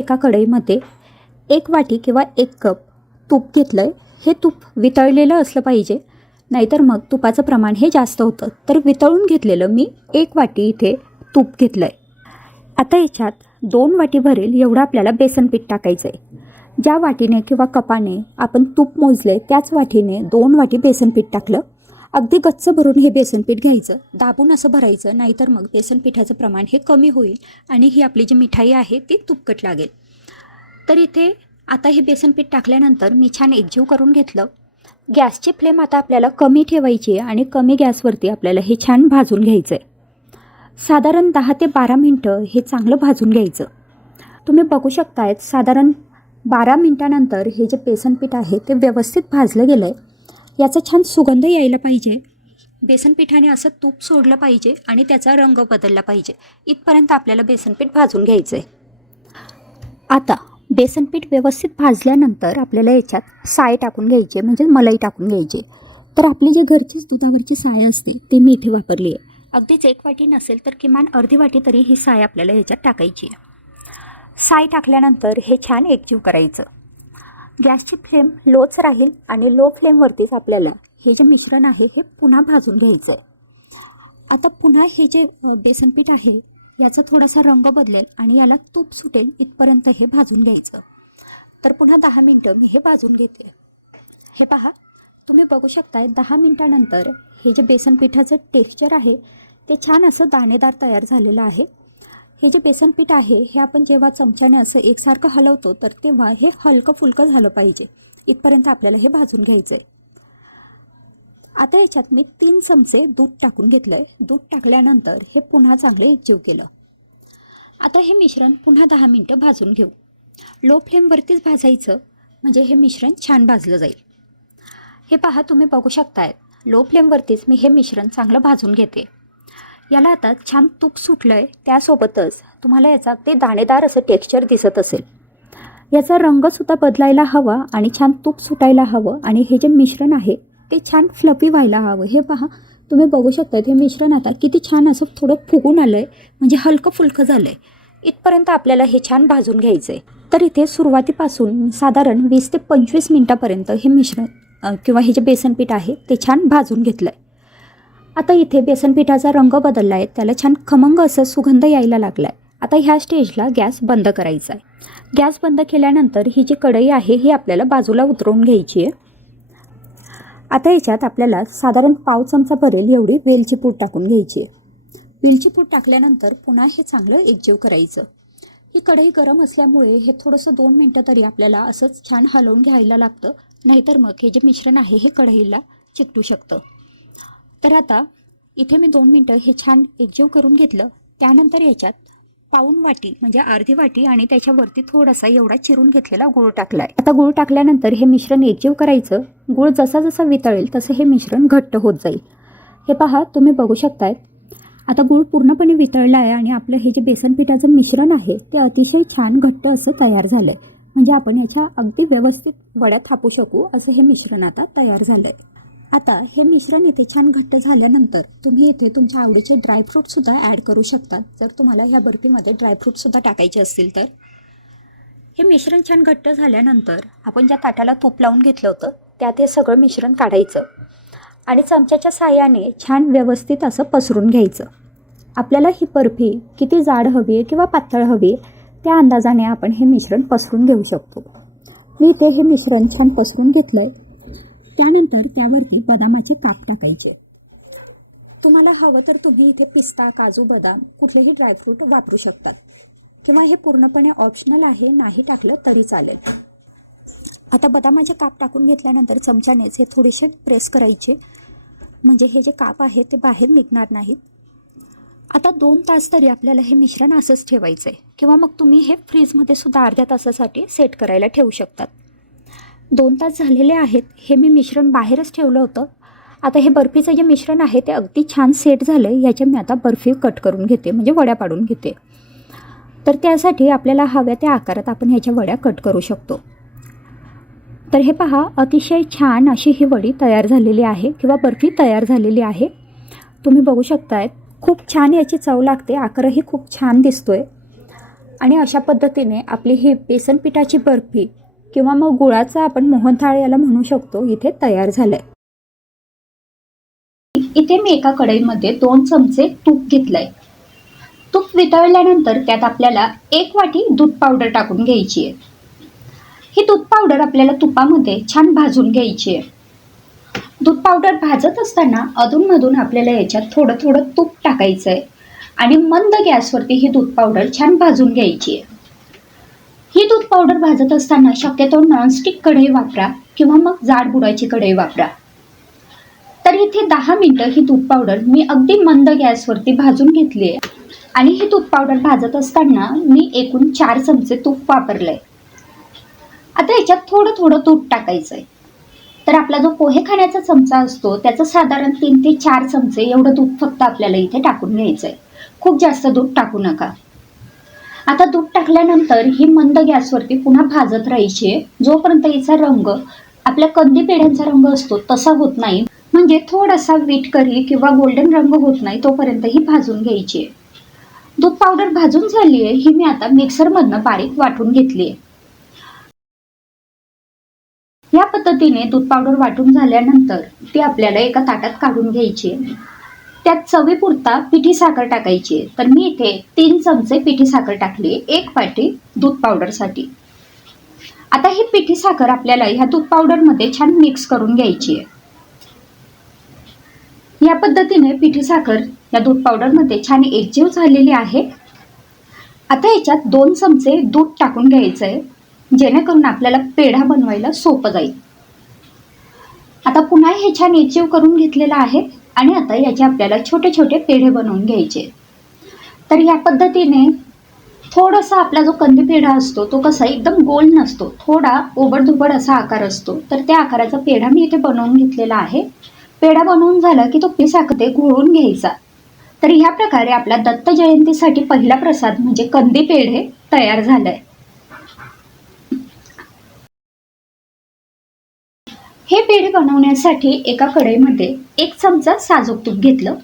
एका कढईमध्ये एक वाटी किंवा एक कप तूप घेतलं आहे हे तूप वितळलेलं असलं पाहिजे नाहीतर मग तुपाचं प्रमाण हे जास्त होतं. तर वितळून घेतलेलं मी एक वाटी इथे तूप घेतलं आहे आता याच्यात दोन वाटी भरेल एवढं आपल्याला बेसन पीठ टाकायचं आहे ज्या वाटीने किंवा कपाने आपण तूप मोजले त्याच वाटीने दोन वाटी बेसन पीठ टाकलं. अगदी गच्च भरून हे बेसन पीठ घ्यायचं. दाबून असं भरायचं नाहीतर मग बेसन पिठाचं प्रमाण हे कमी होईल आणि ही आपली जी मिठाई आहे ती तुपकट लागेल. तर इथे आता हे बेसन पीठ टाकल्यानंतर मी छान एकजीव करून घेतलं. गॅसची फ्लेम आता आपल्याला कमी ठेवायची आहे आणि कमी गॅसवरती आपल्याला हे छान भाजून घ्यायचं आहे साधारण दहा ते बारा मिनटं हे चांगलं भाजून घ्यायचं. तुम्ही बघू शकतायत साधारण बारा मिनटानंतर हे जे बेसन पीठ आहे ते व्यवस्थित भाजलं गेलं आहे याचा छान सुगंध यायला पाहिजे. बेसन पिठाने असं तूप सोडलं पाहिजे आणि त्याचा रंग बदलला पाहिजे. इथपर्यंत आपल्याला बेसनपीठ भाजून घ्यायचं आहे आता बेसनपीठ व्यवस्थित भाजल्यानंतर आपल्याला याच्यात साय टाकून घ्यायची म्हणजे मलाई टाकून घ्यायची. तर आपली जे घरचीच दुधावरची साय असते ते मी इथे वापरली आहे अगदीच एक वाटी नसेल तर किमान अर्धी वाटी तरी ही साय आपल्याला ह्याच्यात टाकायची आहे साय टाकल्यानंतर हे छान एकजीव करायचं. गॅसची फ्लेम लोच राहील आणि लो फ्लेमवरतीच आपल्याला हे जे मिश्रण आहे हे पुन्हा भाजून घ्यायचं आहे आता पुन्हा हे जे बेसनपीठ बेसन पीठ आहे याचा थोडासा रंग बदलेल आणि याला तूप सुटेल इथपर्यंत हे भाजून घ्यायचं. तर पुन्हा दहा मिनटं मी हे भाजून घेते. हे पहा तुम्ही बघू शकताय दहा मिनटानंतर हे जे बेसन पिठाचं टेक्स्चर आहे ते छान असं दाणेदार तयार झालेलं आहे. हे जे बेसन पीठ आहे हे आपण जेव्हा चमच्याने असं एकसारखं हलवतो तर तेव्हा हे हलकं फुलकं झालं पाहिजे. इथपर्यंत आपल्याला हे भाजून घ्यायचं आहे आता याच्यात मी तीन चमचे दूध टाकून घेतलं आहे दूध टाकल्यानंतर हे पुन्हा चांगले एकजीव केलं. आता हे मिश्रण पुन्हा दहा मिनटं भाजून घेऊ. लो फ्लेमवरतीच भाजायचं म्हणजे हे मिश्रण छान भाजलं जाईल. हे पहा तुम्ही बघू शकताय. लो फ्लेमवरतीच मी हे मिश्रण चांगलं भाजून घेते. याला आता छान तूप सुटलं आहे त्यासोबतच तुम्हाला याचा ते दाणेदार असं टेक्स्चर दिसत असेल. याचा रंगसुद्धा बदलायला हवा आणि छान तूप सुटायला हवं आणि हे जे मिश्रण आहे ते छान फ्लफी व्हायला हवं. हे पहा तुम्ही बघू शकता हे मिश्रण आता किती छान असं थोडं फुगून आलं आहे म्हणजे हलकं फुलकं झालं आहे इथपर्यंत आपल्याला हे छान भाजून घ्यायचं आहे तर इथे सुरुवातीपासून साधारण वीस ते पंचवीस मिनटापर्यंत हे मिश्रण किंवा हे जे बेसनपीठ आहे ते छान भाजून घेतलं आहे आता इथे बेसन पिठाचा रंग बदलला आहे त्याला छान खमंग असं सुगंध यायला लागला आहे आता ह्या स्टेजला गॅस बंद करायचा आहे गॅस बंद केल्यानंतर ही जी कढई आहे ही आपल्याला बाजूला उतरवून घ्यायची आहे आता याच्यात आपल्याला साधारण पाव चमचा भरेल एवढी वेलची पूड टाकून घ्यायची आहे वेलची पूड टाकल्यानंतर पुन्हा हे चांगलं एकजीव करायचं. ही कढई गरम असल्यामुळे हे थोडंसं दोन मिनटं तरी आपल्याला असंच छान हलवून घ्यायला लागतं. नाहीतर मग हे जे मिश्रण आहे हे कढईला चिकटू शकतं. तर आता इथे मी दोन मिनटं हे छान एकजीव करून घेतलं. त्यानंतर याच्यात पाऊन वाटी म्हणजे अर्धी वाटी आणि त्याच्यावरती थोडासा एवढा चिरून घेतलेला गूळ टाकला आहे आता गूळ टाकल्यानंतर हे मिश्रण एकजीव करायचं. गूळ जसा जसा वितळेल तसं हे मिश्रण घट्ट होत जाईल. हे पहा तुम्ही बघू शकताय. आता गूळ पूर्णपणे वितळला आहे आणि आपलं हे जे बेसन पिठाचं मिश्रण आहे ते अतिशय छान घट्ट असं तयार झालं आहे म्हणजे आपण याच्या अगदी व्यवस्थित वड्या थापू शकू असं हे मिश्रण आता तयार झालं आहे आता हे मिश्रण इथे छान घट्ट झाल्यानंतर तुम्ही इथे तुमच्या आवडीचे ड्रायफ्रूटसुद्धा ॲड करू शकतात जर तुम्हाला ह्या बर्फीमध्ये ड्रायफ्रूटसुद्धा टाकायचे असतील तर. हे मिश्रण छान घट्ट झाल्यानंतर आपण ज्या ताटाला तूप लावून घेतलं होतं त्यात हे सगळं मिश्रण काढायचं. आणि चमच्याच्या साह्याने छान व्यवस्थित असं पसरून घ्यायचं. आपल्याला ही बर्फी किती जाड हवी आहे किंवा पातळ हवी आहे त्या अंदाजाने आपण हे मिश्रण पसरून घेऊ शकतो. मी इथे हे मिश्रण छान पसरून घेतलं आहे त्यानंतर त्यावरती बदामाचे काप टाकायचे. तुम्हाला हवं तर तुम्ही इथे पिस्ता काजू बदाम कुठलेही ड्रायफ्रूट वापरू शकता. किंवा हे पूर्णपणे ऑप्शनल आहे नाही टाकलं तरी चालेल. आता बदामाचे काप टाकून घेतल्यानंतर चमच्यानेच हे थोडेसे प्रेस करायचे. म्हणजे हे जे काप आहे ते बाहेर निघणार नाहीत. आता दोन तास तरी आपल्याला हे मिश्रण असंच ठेवायचं आहे किंवा मग तुम्ही हे फ्रीजमध्ये सुद्धा अर्ध्या तासासाठी सेट करायला ठेवू शकतात. दोन तास झालेले आहेत. हे मी मिश्रण बाहेरच ठेवलं होतं. आता हे बर्फीचं जे मिश्रण आहे ते अगदी छान सेट झालं आहे याच्या मी आता बर्फी कट करून घेते म्हणजे वड्या पाडून घेते. तर त्यासाठी आपल्याला हव्या त्या आकारात आपण ह्याच्या वड्या कट करू शकतो. तर हे पहा अतिशय छान अशी ही वडी तयार झालेली आहे किंवा बर्फी तयार झालेली आहे. तुम्ही बघू शकतायत खूप छान याची चव लागते. आकारही खूप छान दिसतोय. आणि अशा पद्धतीने आपली ही बेसन पिठाची बर्फी किंवा मग गुळाचा आपण मोहनथाळ याला म्हणू शकतो इथे तयार झालंय. इथे मी एका कढईमध्ये दोन चमचे तूप घेतलंय. तूप वितळल्यानंतर त्यात आपल्याला एक वाटी दूध पावडर टाकून घ्यायची आहे. ही दूध पावडर आपल्याला तुपामध्ये छान भाजून घ्यायची आहे. दूध पावडर भाजत असताना अधूनमधून आपल्याला याच्यात थोडं थोडं तूप टाकायचं आहे आणि मंद गॅसवरती ही दूध पावडर छान भाजून घ्यायची आहे. ही दूध पावडर भाजत असताना शक्यतो नॉनस्टिक कढई वापरा किंवा मग जाड बुडाची कढई वापरा. तर इथे दहा मिनटं ही दूध पावडर मी अगदी मंद गॅसवरती भाजून घेतली आहे. आणि ही दूध पावडर भाजत असताना मी एकूण चार चमचे तूप वापरलंय. आता याच्यात थोडं थोडं तूप टाकायचं आहे तर आपला जो पोहे खाण्याचा चमचा असतो त्याचं साधारण तीन ते चार चमचे एवढं दूध फक्त आपल्याला इथे टाकून घ्यायचं आहे खूप जास्त दूध टाकू नका. आता दूध टाकल्यानंतर ही मंद गॅसवरती पुन्हा भाजत राहायची. जोपर्यंत हिचा रंग आपल्या कंदी पेढ्यांचा रंग असतो तसा होत नाही. म्हणजे थोडासा वीट करी किंवा गोल्डन रंग होत नाही तोपर्यंत ही भाजून घ्यायची. आहे दूध पावडर भाजून झाली आहे ही मी आता मिक्सरमधनं बारीक वाटून घेतली आहे या पद्धतीने दूध पावडर वाटून झाल्यानंतर ती आपल्याला एका ताटात काढून घ्यायची. आहे त्यात चवीपुरता पिठी साखर टाकायची. आहे तर मी इथे तीन चमचे पिठी साखर टाकली. एक पाठी दूध पावडरसाठी आता ही पिठी साखर आपल्याला ह्या दूध पावडरमध्ये छान मिक्स करून घ्यायची आहे. या पद्धतीने पिठी साखर या दूध पावडरमध्ये छान एकजीव झालेली आहे. आता याच्यात दोन चमचे दूध टाकून घ्यायचं आहे जेणेकरून आपल्याला पेढा बनवायला सोपं जाईल. आता पुन्हा हे छान एकजीव करून घेतलेलं आहे. आणि आता याचे आपल्याला छोटे छोटे पेढे बनवून घ्यायचे. तर या पद्धतीने थोडासा आपला जो कंदी पेढा असतो तो कसा एकदम गोल नसतो थोडा ओबडधोबड असा आकार असतो. तर त्या आकाराचा पेढा मी इथे बनवून घेतलेला आहे. पेढा बनवून झाला की तो पिसाकते घोळून घ्यायचा. तर ह्या प्रकारे आपला दत्त जयंतीसाठी पहिला प्रसाद म्हणजे कंदी पेढे तयार झालाय. आहे पेढे बनवण्यासाठी एका कढईमध्ये एक चमचा साजूक तूप घेतलं.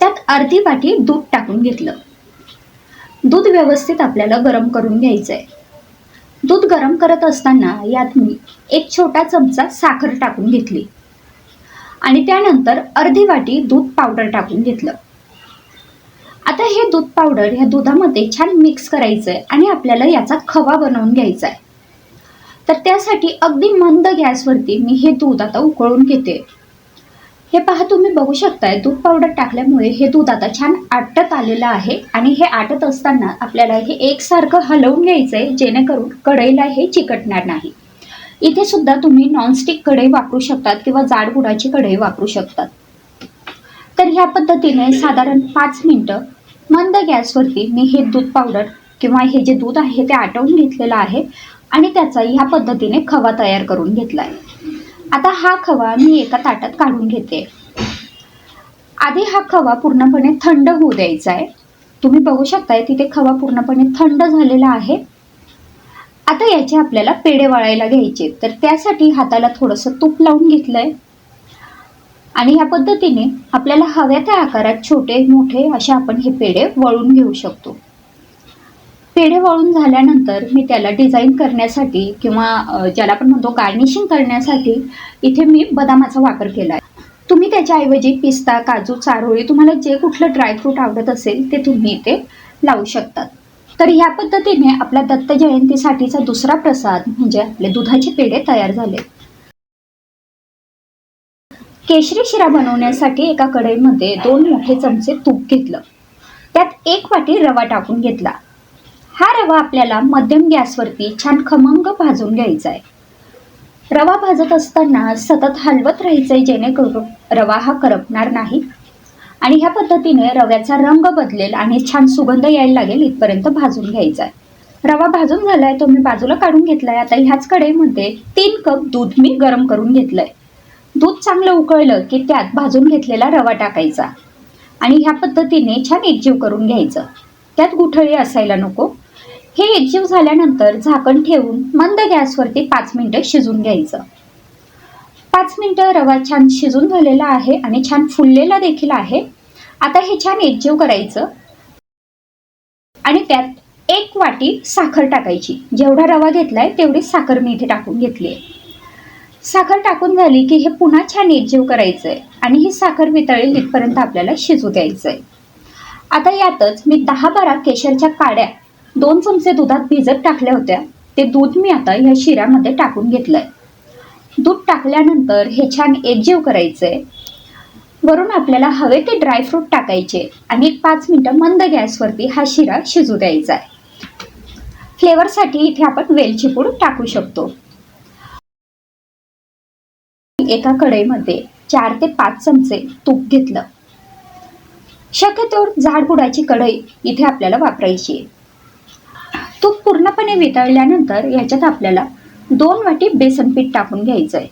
त्यात अर्धी वाटी दूध टाकून घेतलं. दूध व्यवस्थित आपल्याला गरम करून घ्यायचं आहे दूध गरम करत असताना यात मी एक छोटा चमचा साखर टाकून घेतली. आणि त्यानंतर अर्धी वाटी दूध पावडर टाकून घेतलं. आता हे दूध पावडर ह्या दुधामध्ये छान मिक्स करायचं आहे आणि आपल्याला याचा खवा बनवून घ्यायचा आहे तर त्यासाठी अगदी मंद गॅसवरती मी हे दूध आता उकळून घेते. हे पहा तुम्ही बघू शकताय दूध पावडर टाकल्यामुळे हे दूध आता छान आटत आलेलं आहे आणि हे आटत असताना आपल्याला हे एकसारखं हलवून घ्यायचं आहे जेणेकरून कढईला हे चिकटणार नाही. इथे सुद्धा तुम्ही नॉनस्टिक कढई वापरू शकतात किंवा जाडगुडाची कढई वापरू शकतात. तर ह्या पद्धतीने साधारण पाच मिनटं मंद गॅसवरती मी हे दूध पावडर किंवा हे जे दूध आहे ते आटवून घेतलेलं आहे. आणि त्याचा ह्या पद्धतीने खवा तयार करून घेतला आहे आता हा खवा मी एका ताटात काढून घेते. आधी हा खवा पूर्णपणे थंड होऊ द्यायचा आहे. तुम्ही बघू शकताय तिथे खवा पूर्णपणे थंड झालेला आहे. आता याचे आपल्याला पेढे वळायला घ्यायचे. तर त्यासाठी हाताला थोडंसं तूप लावून घेतलंय. आणि ह्या पद्धतीने आपल्याला हव्या त्या आकारात छोटे मोठे असे आपण हे पेढे वळून घेऊ शकतो. पेढे वळून झाल्यानंतर मी त्याला डिझाईन करण्यासाठी किंवा ज्याला आपण म्हणतो गार्निशिंग करण्यासाठी इथे मी बदामाचा वापर केला आहे. तुम्ही त्याच्याऐवजी पिस्ता काजू चारोळी तुम्हाला जे कुठलं ड्रायफ्रूट आवडत असेल ते तुम्ही इथे लावू शकतात. तर ह्या पद्धतीने आपल्या दत्त जयंतीसाठीचा दुसरा प्रसाद म्हणजे आपले दुधाचे पेढे तयार झाले. केशरी शिरा बनवण्यासाठी एका कढईमध्ये दोन मोठे चमचे तूप घेतलं. त्यात एक वाटी रवा टाकून घेतला. हा रवा आपल्याला मध्यम गॅसवरती छान खमंग भाजून घ्यायचा आहे रवा भाजत असताना सतत हलवत राहायचं आहे जेणेकरून रवा हा करपणार नाही. आणि ह्या पद्धतीने रव्याचा रंग बदलेल आणि छान सुगंध यायला लागेल इथपर्यंत भाजून घ्यायचा आहे रवा भाजून झालाय तो मी बाजूला काढून घेतलाय. आता ह्याच कढईमध्ये तीन कप दूध मी गरम करून घेतलंय. दूध चांगलं उकळलं की त्यात भाजून घेतलेला रवा टाकायचा. आणि ह्या पद्धतीने छान एकजीव करून घ्यायचं. त्यात गुठळी असायला नको. हे एकजीव झाल्यानंतर झाकण ठेवून मंद गॅसवरती पाच मिनिटं शिजून घ्यायचं. पाच मिनिटं रवा छान शिजून झालेला आहे आणि छान फुललेला देखील आहे. आता हे छान एकजीव करायचं. आणि त्यात एक वाटी साखर टाकायची. जेवढा रवा घेतलाय तेवढी साखर मी इथे टाकून घेतली आहे साखर टाकून झाली की हे पुन्हा छान एकजीव करायचं आहे आणि ही साखर वितळेल इथपर्यंत आपल्याला शिजू द्यायचं आहे आता यातच मी दहा बारा केशरच्या काड्या दोन चमचे दुधात भिजत टाकल्या होत्या. ते दूध मी आता ह्या शिऱ्यामध्ये टाकून घेतलंय. दूध टाकल्यानंतर हे छान एकजीव करायचं आहे वरून आपल्याला हवे ते ड्रायफ्रूट टाकायचे आणि एक पाच मिनटं मंद गॅसवरती हा शिरा शिजू द्यायचा आहे फ्लेवरसाठी इथे आपण वेलची पूड टाकू शकतो. एका कढईमध्ये चार ते पाच चमचे तूप घेतलं. शक्यतो जाडबुडाची कढई इथे आपल्याला वापरायची आहे. पूर्णपणे वितळल्यानंतर याच्यात आपल्याला दोन वाटी बेसन पीठ टाकून घ्यायचं आहे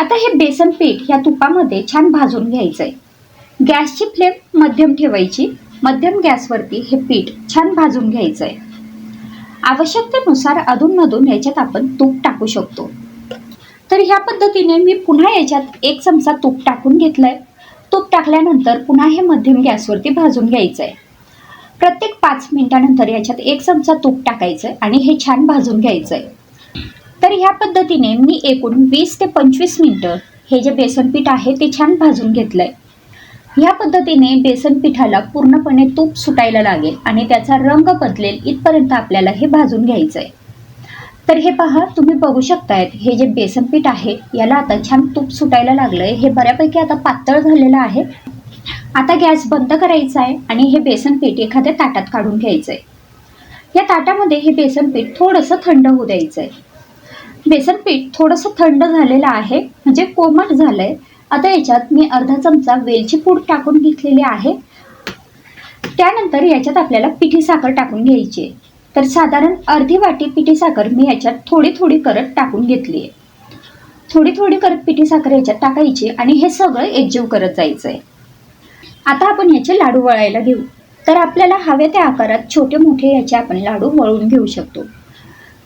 आता हे बेसन पीठ या तुपामध्ये छान भाजून घ्यायचं आहे गॅसची फ्लेम मध्यम ठेवायची. मध्यम गॅसवरती हे पीठ छान भाजून घ्यायचं आहे आवश्यकतेनुसार अधूनमधून याच्यात आपण तूप टाकू शकतो. तर ह्या पद्धतीने मी पुन्हा याच्यात एक चमचा तूप टाकून घेतलंय. तूप टाकल्यानंतर पुन्हा हे मध्यम गॅसवरती भाजून घ्यायचं आहे प्रत्येक पाच मिनिटानंतर याच्यात एक चमचा तूप टाकायचं आणि हे छान भाजून घ्यायचं आहे तर ह्या पद्धतीने मी एकूण वीस ते पंचवीस मिनटं हे जे बेसन पीठ आहे ते छान भाजून घेतलं आहे ह्या पद्धतीने बेसन पिठाला पूर्णपणे तूप सुटायला लागेल आणि त्याचा रंग बदलेल इथपर्यंत आपल्याला हे भाजून घ्यायचं आहे तर हे पहा तुम्ही बघू शकतायत हे जे बेसन पीठ आहे याला आता छान तूप सुटायला लागलं आहे हे बऱ्यापैकी आता पातळ झालेलं आहे. आता गॅस बंद करायचा आहे आणि हे बेसन पीठ एखाद्या ताटात काढून घ्यायचं आहे या ताटामध्ये हे बेसन पीठ थोडंसं थंड होऊ द्यायचं आहे बेसन पीठ थोडंसं थंड झालेलं आहे म्हणजे कोमट झालं आहे आता याच्यात मी अर्धा चमचा वेलची पूड टाकून घेतलेली आहे. त्यानंतर याच्यात आपल्याला पिठी साखर टाकून घ्यायची आहे. तर साधारण अर्धी वाटी पिठी साखर मी याच्यात थोडी थोडी करत टाकून घेतली आहे. थोडी थोडी करत पिठी साखर याच्यात टाकायची आणि हे सगळं एकजीव करत जायचं आहे आता आपण याचे लाडू वळायला घेऊ. तर आपल्याला हव्या त्या आकारात छोटे मोठे याचे आपण लाडू वळून घेऊ शकतो.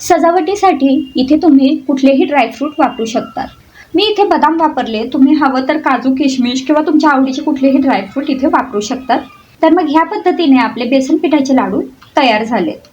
सजावटीसाठी इथे तुम्ही कुठलेही ड्रायफ्रूट वापरू शकतात मी इथे बदाम वापरले. तुम्ही हवं तर काजू किशमिश किंवा तुमच्या आवडीचे कुठलेही ड्रायफ्रूट इथे वापरू शकतात तर मग ह्या पद्धतीने आपले बेसन पिठाचे लाडू तयार झालेत